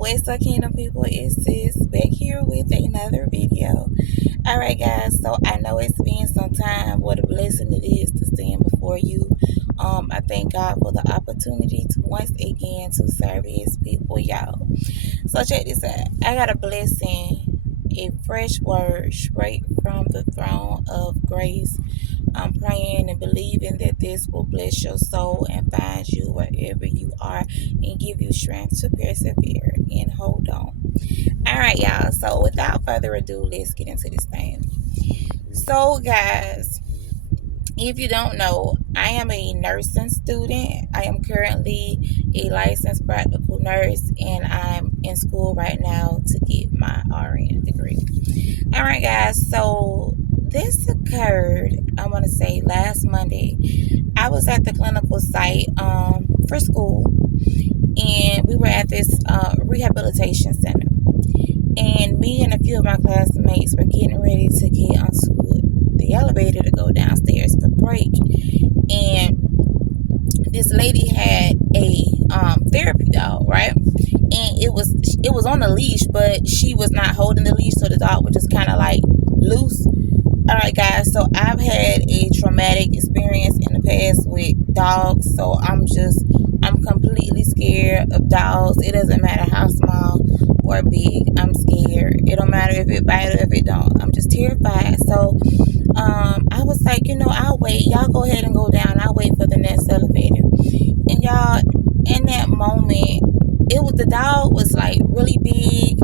What's up, Kingdom people? It's Sis back here with another video. Alright, guys, so I know it's been some time. What a blessing it is to stand before you. I thank God for the opportunity to once again to serve His people, y'all. So, check this out. I got a blessing, a fresh word straight from the throne of grace. I'm praying and believing that this will bless your soul and find you wherever you are and give you strength to persevere and hold on. All right, y'all. So without further ado, let's get into this thing. So, guys, if you don't know, I am a nursing student. I am currently a licensed practical nurse, and I'm in school right now to get my RN degree. All right, guys. So this occurred, I want to say, last Monday. I was at the clinical site for school, and we were at this rehabilitation center. And me and a few of my classmates were getting ready to get onto the elevator to go downstairs for break. And this lady had a therapy dog, right? And it was on a leash, but she was not holding the leash, so the dog was just kind of like loose. All right, guys, so I've had a traumatic experience in the past with dogs, so I'm completely scared of dogs. It doesn't matter how small or big, I'm scared. It don't matter if it bites or if it don't. I'm just terrified. So I was like, I'll wait. Y'all go ahead and go down. I'll wait for the next elevator. And y'all, in that moment, the dog was like really big,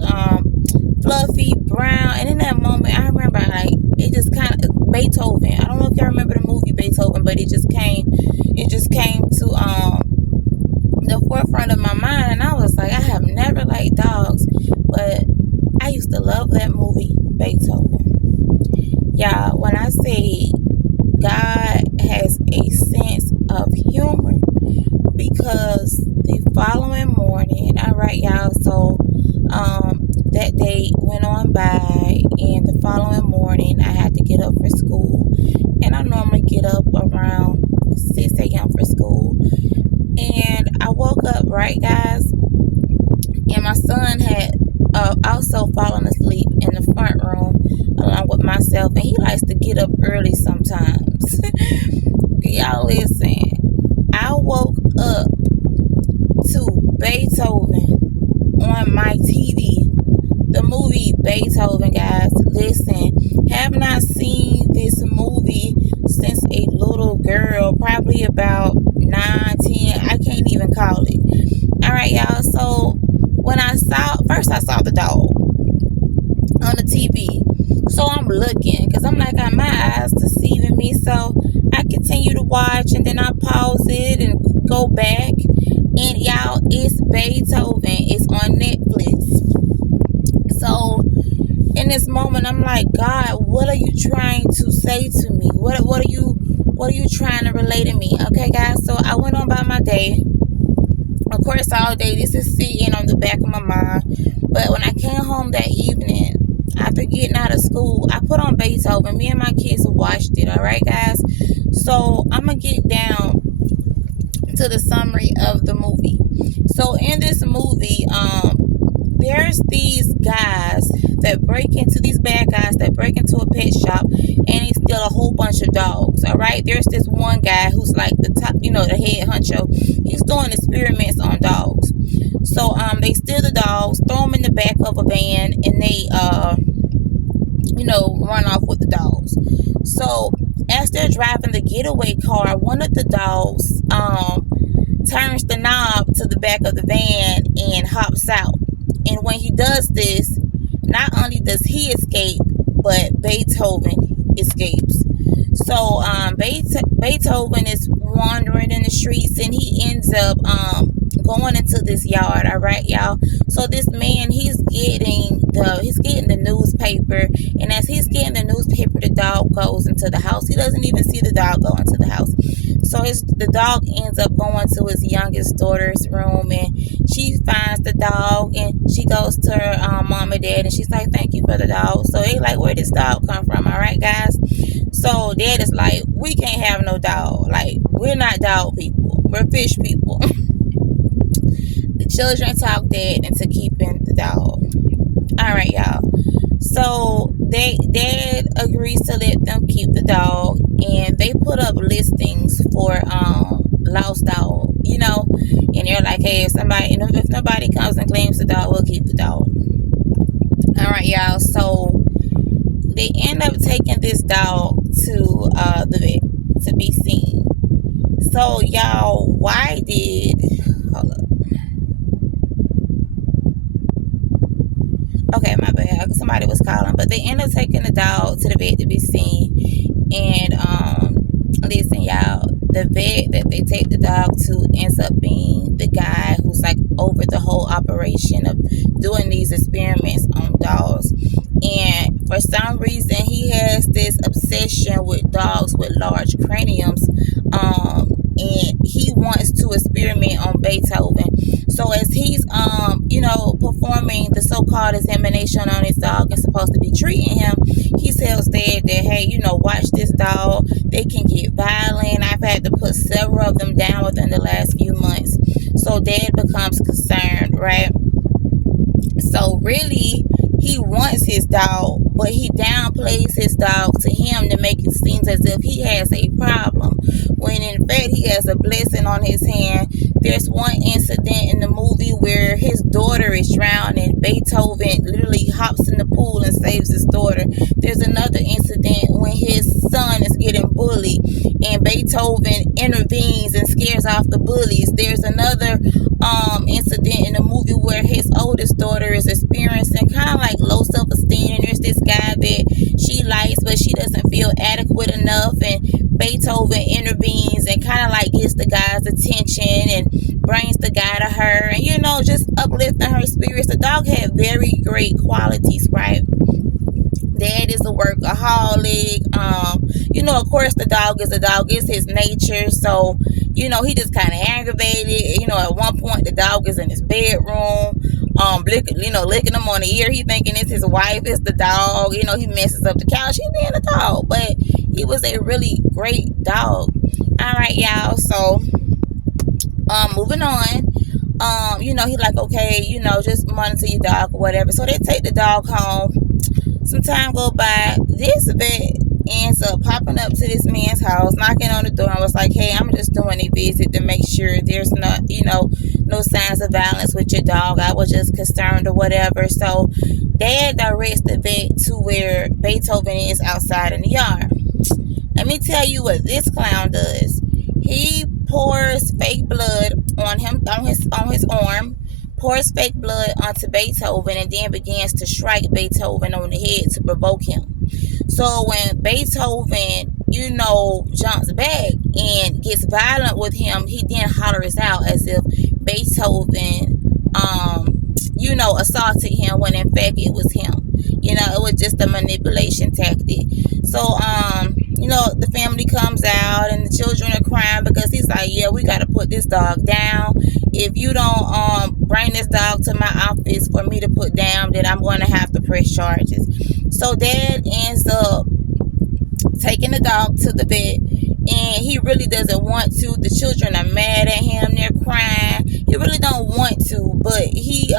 fluffy, brown, and in that moment, I remember like it just kind of Beethoven. I don't know if y'all remember the movie Beethoven, but it just came to the forefront of my mind, and I was like, I have never liked dogs, but I used to love that movie Beethoven. Y'all, when I say God has a sense of humor, because the following morning, all right, y'all, so that day went on by, and the following morning I had to get up for school, and I normally get up around 6 a.m. for school. And I woke up, right, guys, and my son had also fallen asleep in the front room along with myself, and he likes to get up early sometimes. Y'all listen, I woke up to Beethoven on my TV. The movie Beethoven, guys. Listen, have not seen this movie since a little girl, probably about 9, 10. I can't even call it. All right, y'all. So when I saw the dog on the TV. So I'm looking, because I'm like, my eyes deceiving me. So I continue to watch, and then I pause it and go back. And y'all, it's Beethoven. It's on Netflix. So in this moment, I'm like, God, what are you trying to say to me? What are you trying to relay to me? Okay, guys. So I went on by my day. Of course, all day this is sitting on the back of my mind. But when I came home that evening, after getting out of school, I put on Beethoven. Me and my kids watched it. All right, guys. So I'm gonna get down to the summary of the movie. So in this movie, there's these bad guys that break into a pet shop and they steal a whole bunch of dogs. All right, there's this one guy who's like the top, the head honcho. He's doing experiments on dogs. So they steal the dogs, throw them in the back of a van, and they run off with the dogs. So as they're driving the getaway car, one of the dogs turns the knob to the back of the van and hops out. And when he does this, not only does he escape, but Beethoven escapes. So Beethoven is wandering in the streets, and he ends up going into this yard. All right, y'all. So this man, he's getting the newspaper, and as he's getting the newspaper, the dog goes into the house. He doesn't even see the dog go into the house. So the dog ends up going to his youngest daughter's room, and she finds the dog, and she goes to her mom and dad, and she's like, thank you for the dog. So they like, where did this dog come from? All right, guys. So dad is like, we can't have no dog. Like, we're not dog people. We're fish people. The children talk dad into keeping the dog. All right, y'all. So dad agrees to let them keep the dog, and they put up listings for lost dog, and they're like, hey, if nobody comes and claims the dog, we'll keep the dog. All right, y'all. So they end up taking this dog to the vet to be seen. So y'all, why did hold up? Okay, my bad. Somebody was calling, but they end up taking the dog to the vet to be seen. And listen, y'all, the vet that they take the dog to ends up being the guy who's like over the whole operation of doing these experiments on dogs. And for some reason, he has this obsession with dogs with large craniums. And he wants to experiment on Beethoven. So as he's performing the so-called examination on his dog and supposed to be treating him, he tells dad that, hey, watch this dog. They can get violent. I've had to put several of them down within the last few months. So dad becomes concerned, right? So really, he wants his dog, but he downplays his dog to him to make it seem as if he has a problem, when in fact he has a blessing on his hand. There's one incident in the movie where his daughter is drowning. Beethoven literally hops in the pool and saves his daughter. There's another incident when his son is getting bullied, and Beethoven intervenes and scares off the bullies. There's another incident in the movie where his oldest daughter is experiencing kind of like low self-esteem, and there's this guy that she likes but she doesn't feel adequate enough, and Beethoven intervenes and kind of like gets the guy's attention and brings the guy to her, and just uplifting her spirits. The dog had very great qualities, right? Dad is a workaholic. Of course the dog is a dog. It's his nature. So, he just kind of aggravated. At one point the dog is in his bedroom, licking him on the ear. He thinking it's his wife, it's the dog. He messes up the couch. He being a dog, but he was a really great dog. All right, y'all. So, moving on. He like, okay, just monitor your dog or whatever. So they take the dog home. Some time go by. This vet ends up popping up to this man's house, knocking on the door, and was like, hey, I'm just doing a visit to make sure there's not, no signs of violence with your dog. I was just concerned or whatever. So dad directs the vet to where Beethoven is outside in the yard. Let me tell you what this clown does. He pours fake blood on him, on his arm, pours fake blood onto Beethoven, and then begins to strike Beethoven on the head to provoke him. So when Beethoven, jumps back and gets violent with him, he then hollers out as if Beethoven, assaulted him, when in fact it was him. It was just a manipulation tactic. So, the family comes out and the children are crying because he's like, yeah, we got to put this dog down. If you don't bring this dog to my office for me to put down, then I'm going to have to press charges. So dad ends up taking the dog to the vet, and he really doesn't want to. The children are mad at him. They're crying. He really don't want to, but he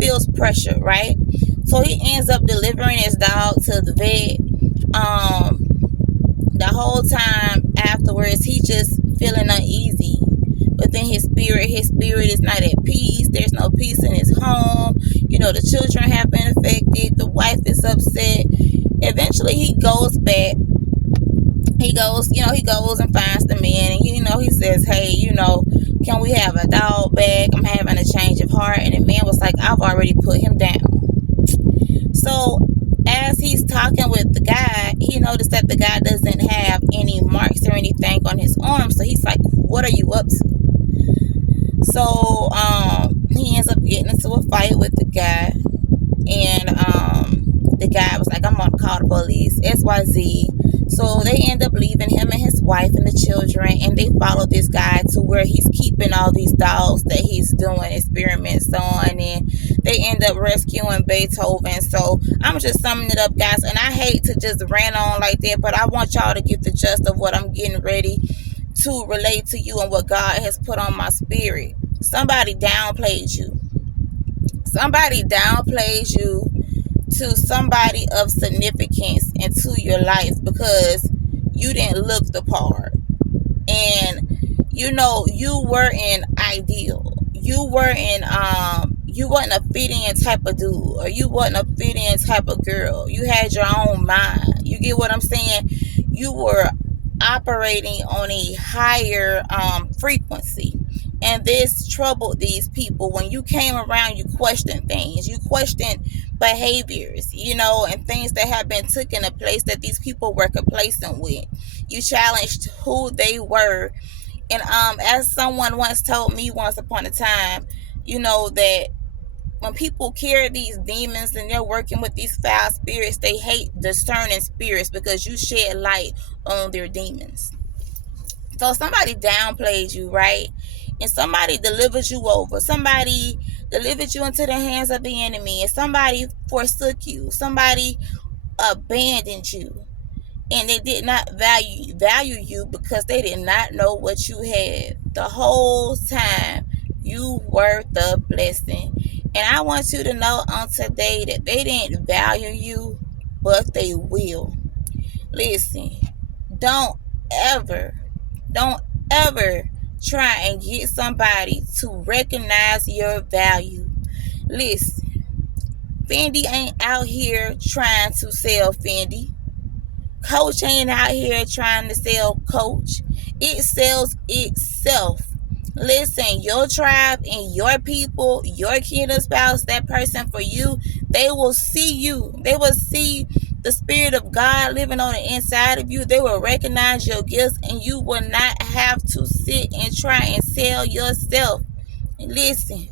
feels pressure, right? So he ends up delivering his dog to the vet. The whole time afterwards, he just feeling uneasy within his spirit. His spirit is not at peace. There's no peace in his home. The children have been affected. The wife is upset. Eventually, he goes back. He goes and finds the man, and he says, hey, can we have a dog back? I'm having a change of heart. And the man was like, I've already put him down. So as he's talking with the guy, he noticed that the guy doesn't have any marks or anything on his arm. So he's like, what are you up to? So he ends up getting into a fight with the guy, and the guy was like, I'm gonna call the police, XYZ. So they end up leaving him and his wife and the children, and they follow this guy to where he's keeping all these dogs that he's doing experiments on, and they end up rescuing Beethoven. So I'm just summing it up, guys, and I hate to just rant on like that, but I want y'all to get the gist of what I'm getting ready to relate to you and what God has put on my spirit. Somebody downplayed you. Somebody downplayed you to somebody of significance into your life because you didn't look the part. And you weren't ideal. You wasn't a fit in type of dude, or you wasn't a fit in type of girl. You had your own mind. You get what I'm saying? You were operating on a higher frequency, and this troubled these people. When you came around, you questioned things, you questioned behaviors, and things that have been taken a place that these people were complacent with. You challenged who they were. And as someone once told me once upon a time, that when people carry these demons and they're working with these foul spirits, they hate discerning spirits because you shed light on their demons. So somebody downplayed you, right? And somebody delivered you over. Somebody delivered you into the hands of the enemy. And somebody forsook you. Somebody abandoned you. And they did not value you because they did not know what you had. The whole time you were the blessing. And I want you to know on today that they didn't value you, but they will. Listen, don't ever, don't ever try and get somebody to recognize your value. Listen, Fendi ain't out here trying to sell Fendi. Coach ain't out here trying to sell Coach. It sells itself. Listen, your tribe and your people, your kingdom spouse, that person for you, they will see you. They will see the Spirit of God living on the inside of you. They will recognize your gifts, and you will not have to sit and try and sell yourself. Listen,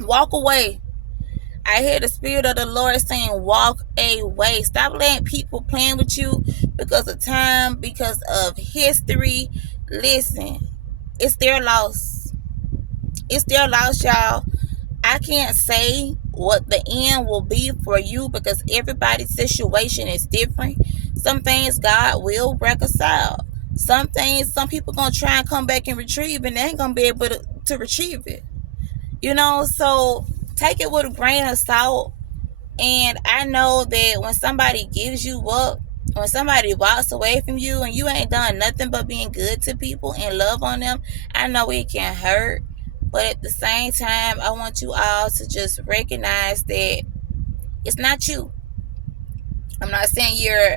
walk away. I hear the Spirit of the Lord saying, walk away. Stop letting people playing with you because of time, because of history. Listen, it's their loss. It's their loss, y'all. I can't say what the end will be for you because everybody's situation is different. Some things God will reconcile. Some things, some people going to try and come back and retrieve, and they ain't going to be able to retrieve it. So take it with a grain of salt. And I know that when somebody gives you up, when somebody walks away from you and you ain't done nothing but being good to people and love on them, I know it can hurt. But at the same time, I want you all to just recognize that it's not you. I'm not saying you're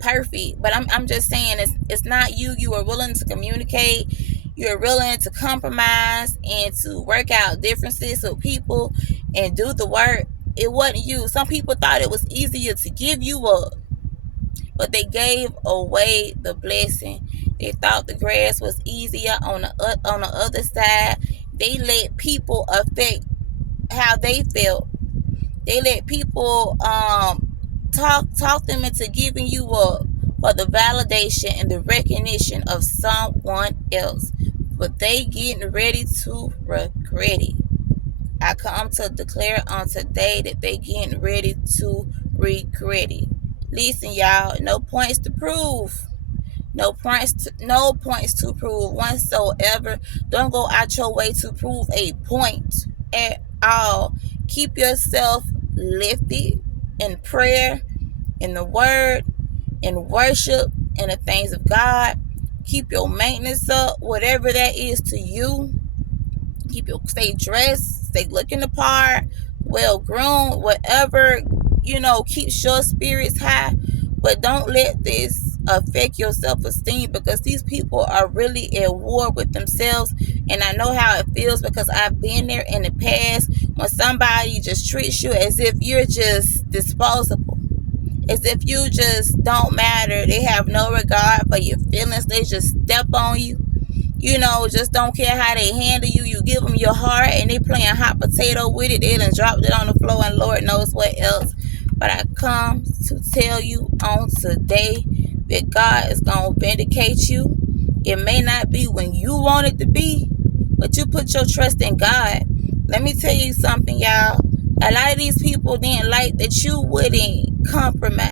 perfect, but I'm just saying it's not you. You are willing to communicate. You're willing to compromise and to work out differences with people and do the work. It wasn't you. Some people thought it was easier to give you up, but they gave away the blessing. They thought the grass was easier on the other side. They let people affect how they felt. They let people talk them into giving you up for the validation and the recognition of someone else. But they getting ready to regret it. I come to declare on today that they getting ready to regret it. Listen, y'all, no points to prove. No points to prove whatsoever. Don't go out your way to prove a point at all. Keep yourself lifted in prayer, in the word, in worship, in the things of God. Keep your maintenance up, whatever that is to you. Stay dressed, stay looking the part, well groomed, whatever, keeps your spirits high. But don't let this affect your self-esteem because these people are really at war with themselves. And I know how it feels because I've been there in the past when somebody just treats you as if you're just disposable, as if you just don't matter. They have no regard for your feelings. They just step on you. Just don't care how they handle you. You give them your heart and they playing hot potato with it. They done dropped it on the floor and Lord knows what else. But I come to tell you on today that God is going to vindicate you. It may not be when you want it to be, but you put your trust in God. Let me tell you something, y'all. A lot of these people didn't like that you wouldn't compromise.